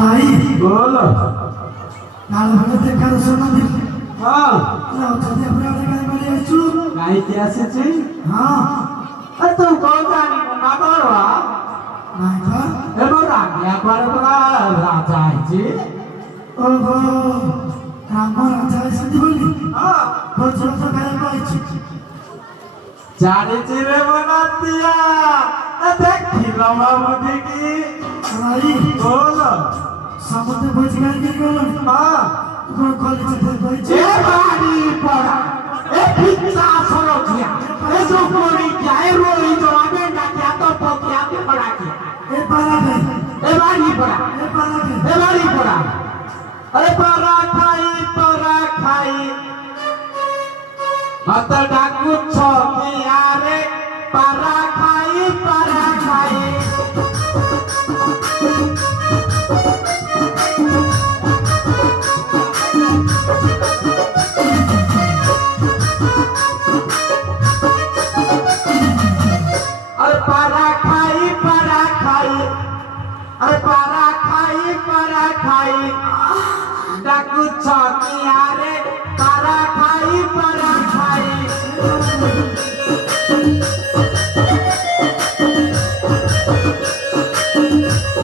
आई बोलो काल भगत देखा सोना दिल हाँ ना उठाते अपने वाले गाड़ी वाले आइचू गाई कैसे छी हाँ तू कौन जानी ना करवा नहीं का ए मोरा क्या करे बड़ा राजा है जी ओहो राम राजा ऐसे बोली हाँ बहुत छोटा गाड़ी में आइचू जाने चिरे बना दिया देखी लम्बा मुझे की आई बोलो समुद्र भोज गाड़ी के बोलो हाँ कोई कॉलेज से कोई ए बारी पड़ा ए पिता सरो किया ए जो कोई क्या ए रोई जो आगे ना क्या तो पकिया के पड़ा किया ए पारा गए ए बारी पड़ा ए पारा गए ए बारी पड़ा अरे परा खाई मत डाकू छोकिया रे परा खाई अरे परा खाई डाकू छोकिया रे परा खाई